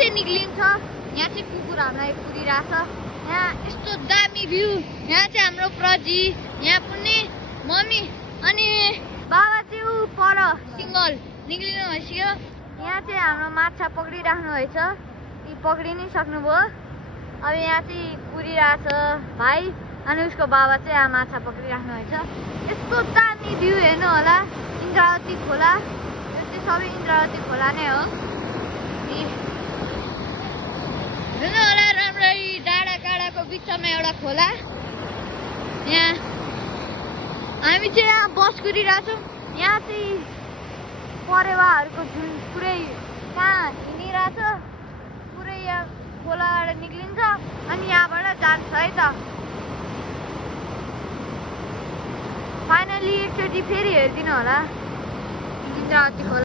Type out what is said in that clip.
चाहिँ निक्लिन्छ। यहाँ चाहिँ कुकुर हामीलाई कुदिरहेछ। यहाँ यस्तो दामी भ्यू। यहाँ चाहिँ हाम्रो प्रजी, यहाँ पनि मम्मी अनि बाबा चाहिँ ऊ पर सिङ्गल निक्लिनु भइसक्यो। यहाँ चाहिँ हाम्रो माछा पक्रिराख्नु भएछ, यी पक्रि नै सक्नुभयो। अब यहाँ चाहिँ कुदिरहेछ भाइ अनि उसको बाबा चाहिँ यहाँ माछा पक्रिराख्नु भएछ। यस्तो दामी भ्यू हेर्नु होला, इन्द्रावती खोला। यो चाहिँ सबै इन्द्रावती खोला नै हो। हेर्नु होला राम्ररी डाँडा काँडाको बिचमा एउटा खोला। यहाँ हामी चाहिँ यहाँ बस कुदिरहेछौँ। यहाँ चाहिँ परेवाहरूको झुन्ड पुरै कहाँ हिँडिरहेछ, पुरै यहाँ खोलाबाट निक्लिन्छ अनि यहाँबाट जान्छ है त। फाइनली एकचोटि फेरि हेरिदिनु होला इन्द्रावती खोला।